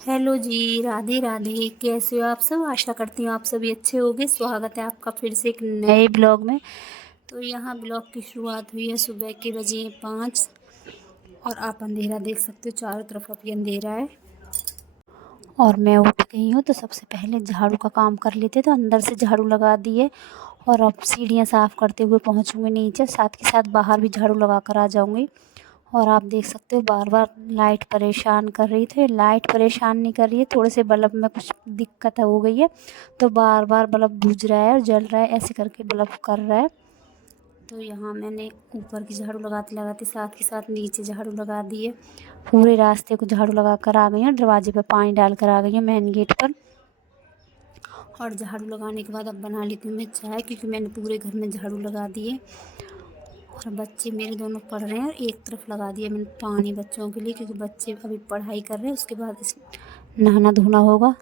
Hello जी, राधे राधे। कैसे हो आप सब? आशा करती हूँ आप सभी अच्छे होंगे। स्वागत है आपका फिर से एक नए ब्लॉग में। तो यहाँ ब्लॉग की शुरुआत हुई है, सुबह के बजे 5 और आप अंधेरा देख सकते हो, चारों तरफ अभी अंधेरा है। और मैं उठ गई हूँ तो सबसे पहले झाड़ू का काम कर लेते, तो अंदर से झाड़ू लगा दिए और अब सीढ़ियाँ साफ़ करते हुए पहुँचूँगी नीचे, साथ के साथ बाहर भी झाड़ू लगा कर आ जाऊँगी। और आप देख सकते हो बार बार लाइट परेशान कर रही थी। लाइट परेशान नहीं कर रही है, थोड़े से बल्ब में कुछ दिक्कत हो गई है तो बार बार बल्ब बुझ रहा है और जल रहा है, ऐसे करके बल्ब कर रहा है। तो यहाँ मैंने ऊपर की झाड़ू लगाते लगाते साथ के साथ नीचे झाड़ू लगा दिए। पूरे रास्ते को झाड़ू लगा कर आ गई हूँ, दरवाजे पर पानी डाल कर आ गई हूँ मेन गेट पर। और झाड़ू लगाने के बाद अब बना लेती हूँ मैं चाय, क्योंकि मैंने पूरे घर में झाड़ू लगा दिए। और बच्चे मेरे दोनों पढ़ रहे हैं, एक तरफ लगा दिया मैंने पानी बच्चों के लिए, क्योंकि बच्चे अभी पढ़ाई कर रहे हैं, उसके बाद नहाना धोना होगा।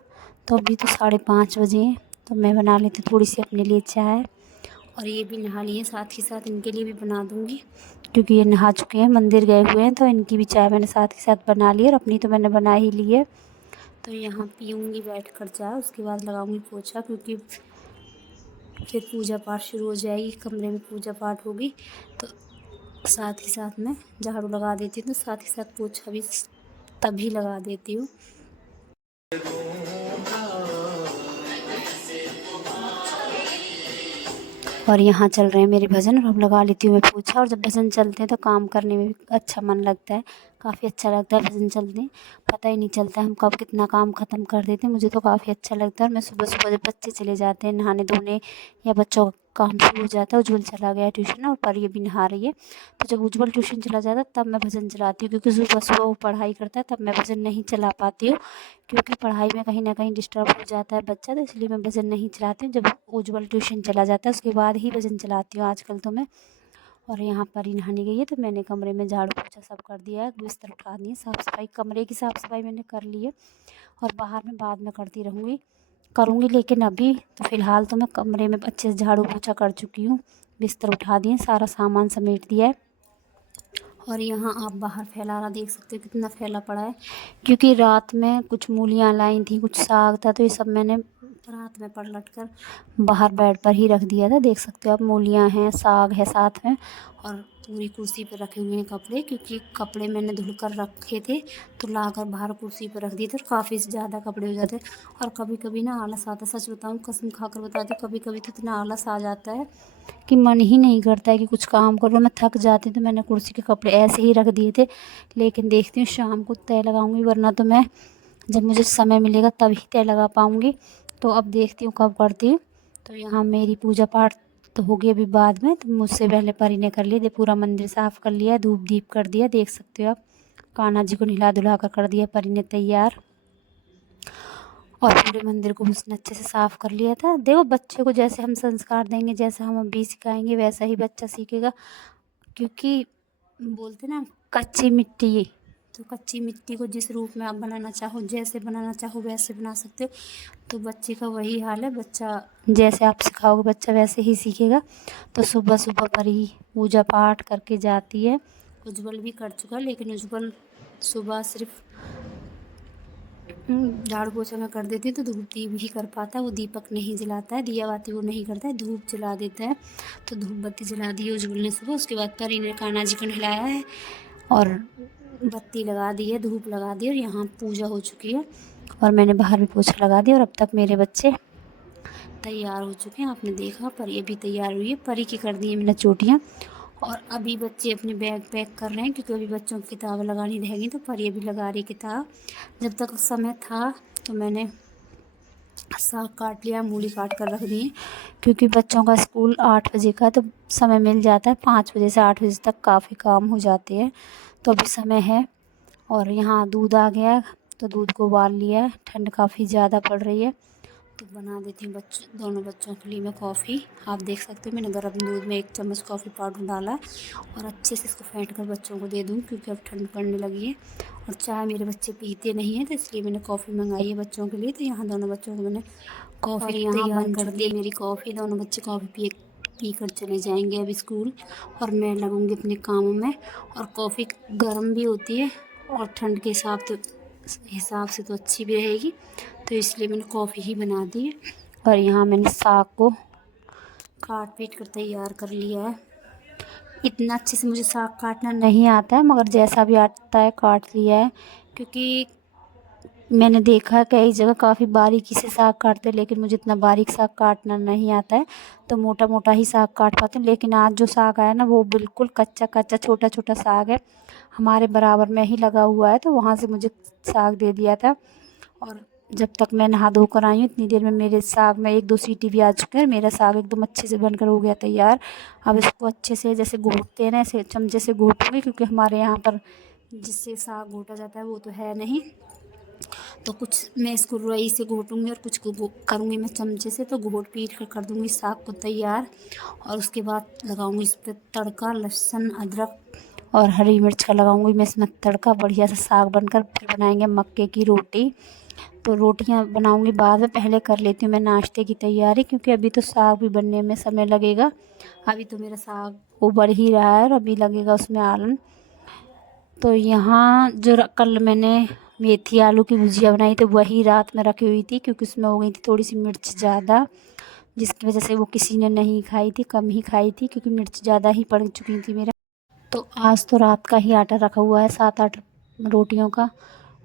तो अभी तो 5:30 बजे हैं, तो मैं बना लेती थोड़ी सी अपने लिए चाय। और ये भी नहा लिए, साथ ही साथ इनके लिए भी बना दूँगी, क्योंकि ये नहा चुके हैं, मंदिर गए हुए हैं, तो इनकी भी चाय मैंने साथ के साथ बना ली और अपनी तो मैंने बना ही ली है। तो यहाँ पीऊँगी बैठ कर चाय, उसके बाद लगाऊँगी पोछा, क्योंकि फिर पूजा पाठ शुरू हो जाएगी, कमरे में पूजा पाठ होगी। तो साथ ही साथ मैं झाड़ू लगा देती हूँ, तो साथ ही साथ पोछा भी तभी लगा देती हूँ। और यहाँ चल रहे हैं मेरे भजन, और अब लगा लेती हूँ मैं पोछा। और जब भजन चलते हैं तो काम करने में भी अच्छा मन लगता है, काफ़ी अच्छा लगता है भजन चलते हैं। पता ही नहीं चलता है हम कब कितना काम ख़त्म कर देते हैं, मुझे तो काफ़ी अच्छा लगता है। और मैं सुबह सुबह जब बच्चे चले जाते हैं नहाने धोने या बच्चों का काम शुरू हो जाता है, उज्जवल चला गया ट्यूशन और पर ये भी नहा रही है, तो जब उज्जवल ट्यूशन चला जाता है तब मैं भजन चलाती हूँ, क्योंकि सुबह सुबह वो पढ़ाई करता है, तब मैं भजन नहीं चला पाती हूँ, क्योंकि पढ़ाई में कहीं न कहीं डिस्टर्ब हो जाता है बच्चा, तो इसलिए मैं भजन नहीं चलाती हूँ। जब उज्जवल ट्यूशन चला जाता है उसके बाद ही भजन चलाती हूँ आजकल तो मैं। और यहाँ पर ही नहाने गई है, तो मैंने कमरे में झाड़ू पोछा सब कर दिया है, बिस्तर उठा दिए, साफ़ सफाई कमरे की साफ़ सफाई मैंने कर ली है। और बाहर में बाद में करती रहूँगी करूँगी, लेकिन अभी तो फ़िलहाल तो मैं कमरे में अच्छे से झाड़ू पोछा कर चुकी हूँ, बिस्तर उठा दिए, सारा सामान समेट दिया है। और यहाँ आप बाहर फैलाना देख सकते हो कितना फैला पड़ा है, क्योंकि रात में कुछ मूलियाँ लाई थी, कुछ साग था, तो ये सब मैंने रात में पलट कर बाहर बेड पर ही रख दिया था। देख सकते हो आप, मूलियाँ हैं, साग है साथ में, और पूरी कुर्सी पर रखे हुए हैं कपड़े, क्योंकि कपड़े मैंने धुल कर रखे थे तो लाकर बाहर कुर्सी पर रख दिए थे, और काफ़ी ज़्यादा कपड़े हो जाते। और कभी कभी ना आलस आता है, सच बताऊँ, कसम खा कर बताती हूँ, कभी कभी तो इतना आलस आ जाता है कि मन ही नहीं करता है कि कुछ काम करो। मैं थक जाती हूँ, तो मैंने कुर्सी के कपड़े ऐसे ही रख दिए थे, लेकिन देखती हूँ शाम को तय लगाऊंगी, वरना तो मैं जब मुझे समय मिलेगा तभी तय लगा पाऊँगी। तो अब देखती हूँ कब करती हूँ। तो यहाँ मेरी पूजा पाठ तो होगी अभी बाद में, तो मुझसे पहले परी ने कर लिया, पूरा मंदिर साफ़ कर लिया, धूप दीप कर दिया, देख सकते हो आप। कान्हा जी को नहला धुला कर दिया परी ने तैयार, और पूरे मंदिर को उसने अच्छे से साफ़ कर लिया था। देखो, बच्चे को जैसे हम संस्कार देंगे, जैसा हम अभी सिखाएंगे, वैसा ही बच्चा सीखेगा, क्योंकि बोलते ना कच्ची मिट्टी, तो कच्ची मिट्टी को जिस रूप में आप बनाना चाहो, जैसे बनाना चाहो वैसे बना सकते हो। तो बच्चे का वही हाल है, बच्चा जैसे आप सिखाओगे बच्चा वैसे ही सीखेगा। तो सुबह सुबह पर ही पूजा पाठ करके जाती है। उज्जवल भी कर चुका, लेकिन उज्जवल सुबह सिर्फ झाड़ू पोछा मैं कर देती हूँ, तो धूप दीप ही कर पाता है, वो दीपक नहीं जलाता है, दिया बाती वो नहीं करता है, धूप जला देता है। तो धूप बत्ती जला दी है उज्जवल ने सुबह, उसके बाद परी ने कान्हा जी को नहलाया है और बत्ती लगा दी है, धूप लगा दी, और यहाँ पूजा हो चुकी है। और मैंने बाहर भी पोछा लगा दिया, और अब तक मेरे बच्चे तैयार हो चुके हैं, आपने देखा। परी अभी तैयार हुई है, परी की कर दी है मैंने चोटियाँ। और अभी बच्चे अपने बैग पैक कर रहे हैं, क्योंकि अभी बच्चों की किताबें लगानी रहेगी, तो परी अभी लगा रही किताब। जब तक समय था तो मैंने साग काट लिया, मूली काट कर रख दी, क्योंकि बच्चों का स्कूल 8 बजे का, तो समय मिल जाता है, 5 बजे से 8 बजे तक काफ़ी काम हो जाते हैं, तो अभी समय है। और यहाँ दूध आ गया है, तो दूध को उबाल लिया है, ठंड काफ़ी ज़्यादा पड़ रही है, तो बना देती हूँ दोनों बच्चों के लिए मैं कॉफ़ी। आप देख सकते हो मैंने गर्म दूध में 1 चम्मच कॉफ़ी पाउडर डाला है, और अच्छे से इसको फेंट कर बच्चों को दे दूँ, क्योंकि अब ठंड पड़ने लगी है और चाय मेरे बच्चे पीते नहीं हैं, तो इसलिए मैंने कॉफ़ी मंगाई है बच्चों के लिए। तो यहाँ दोनों बच्चों को मैंने कॉफ़ी यहाँ बन कर दी मेरी कॉफ़ी, दोनों बच्चे कॉफ़ी पी कर चले जाएंगे अब स्कूल, और मैं लगूँगी अपने कामों में। और कॉफ़ी गर्म भी होती है और ठंड के हिसाब से हिसाब से तो अच्छी भी रहेगी, तो इसलिए मैंने कॉफ़ी ही बना दी है। और यहाँ मैंने साग को काट पीट कर तैयार कर लिया है। इतना अच्छे से मुझे साग काटना नहीं आता है, मगर जैसा भी आता है काट लिया है, क्योंकि मैंने देखा है कई जगह काफ़ी बारीकी से साग काटते हैं, लेकिन मुझे इतना बारीक साग काटना नहीं आता है, तो मोटा मोटा ही साग काट पाते हैं। लेकिन आज जो साग आया ना वो बिल्कुल कच्चा कच्चा छोटा छोटा साग है, हमारे बराबर में ही लगा हुआ है, तो वहाँ से मुझे साग दे दिया था। और जब तक मैं नहा धो कर आई हूँ इतनी देर में मेरे साग में 1-2 सीटी भी आ चुके हैं। मेरा साग एकदम अच्छे से बनकर हो गया तैयार। अब इसको अच्छे से जैसे घोटते हैं ना, ऐसे चमचे से घोटूँगी, क्योंकि हमारे यहाँ पर जिससे साग घोटा जाता है वो तो है नहीं, तो कुछ मैं इसको रई से घोटूँगी और कुछ को करूँगी मैं चमचे से, तो घोट पीट कर दूँगी साग को तैयार। और उसके बाद लगाऊँगी इस पर तड़का, लहसुन अदरक और हरी मिर्च का लगाऊँगी मैं इसमें तड़का। बढ़िया से साग बनकर फिर बनाएंगे मक्के की रोटी। तो रोटियां बनाऊंगी बाद में, पहले कर लेती हूँ मैं नाश्ते की तैयारी, क्योंकि अभी तो साग भी बनने में समय लगेगा। अभी तो मेरा साग उबल ही रहा है और अभी लगेगा उसमें आलन। तो यहाँ जो कल मैंने मेथी आलू की भुजिया बनाई थी वही रात में रखी हुई थी, क्योंकि उसमें हो गई थी थोड़ी सी मिर्च ज़्यादा, जिसकी वजह से वो किसी ने नहीं खाई थी, कम ही खाई थी, क्योंकि मिर्च ज़्यादा ही पड़ चुकी थी मेरा। तो आज तो रात का ही आटा रखा हुआ है 7-8 रोटियों का,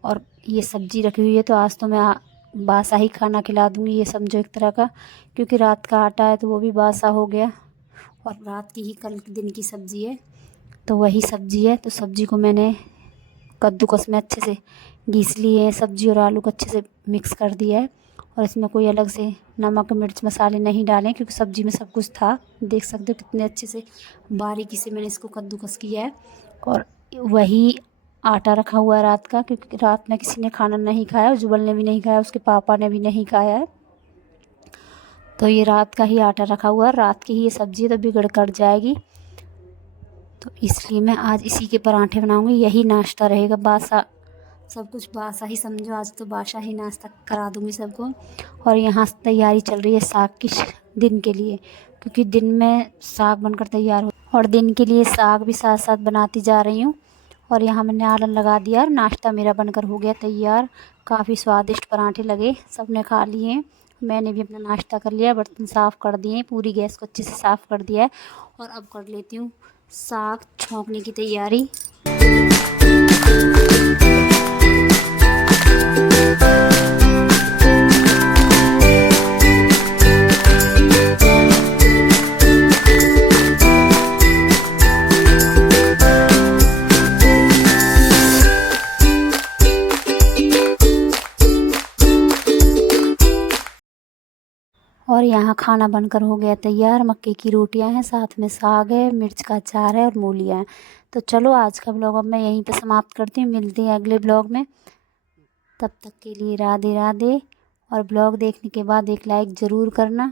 और ये सब्ज़ी रखी हुई है, तो आज तो मैं बासा ही खाना खिला दूँगी, ये समझो एक तरह का, क्योंकि रात का आटा है तो वो भी बासा हो गया, और रात की ही कल के दिन की सब्ज़ी है, तो वही सब्ज़ी है। तो सब्ज़ी को मैंने कद्दूकस में अच्छे से घिस लिए है, सब्ज़ी और आलू को अच्छे से मिक्स कर दिया है, और इसमें कोई अलग से नमक मिर्च मसाले नहीं डाले, क्योंकि सब्ज़ी में सब कुछ था। देख सकते हो कितने अच्छे से बारीकी से मैंने इसको कद्दूकस किया है। और वही आटा रखा हुआ है रात का, क्योंकि रात में किसी ने खाना नहीं खाया, उज्जवल ने भी नहीं खाया, उसके पापा ने भी नहीं खाया है, तो ये रात का ही आटा रखा हुआ है। रात की ही ये सब्ज़ी तो बिगड़ कर जाएगी, तो इसलिए मैं आज इसी के पराठे बनाऊंगी। यही नाश्ता रहेगा, बासा सब कुछ बासा ही समझो, आज तो बासा ही नाश्ता करा दूंगी सबको। और यहाँ तैयारी चल रही है साग की दिन के लिए, क्योंकि दिन में साग बनकर तैयार हो, और दिन के लिए साग भी साथ साथ बनाती जा रही हूँ। और यहाँ मैंने आलन लगा दिया और नाश्ता मेरा बनकर हो गया तैयार। काफ़ी स्वादिष्ट पराठे लगे, सबने खा लिए, मैंने भी अपना नाश्ता कर लिया, बर्तन साफ़ कर दिए, पूरी गैस को अच्छे से साफ़ कर दिया है। और अब कर लेती हूँ साग छौंकने की तैयारी। और यहाँ खाना बनकर हो गया तैयार। मक्के की रोटियां हैं, साथ में साग है, मिर्च का अचार है और मूलियाँ हैं। तो चलो आज का ब्लॉग अब मैं यहीं पे समाप्त करती हूँ, मिलते हैं अगले ब्लॉग में। तब तक के लिए राधे राधे। और ब्लॉग देखने के बाद एक लाइक ज़रूर करना।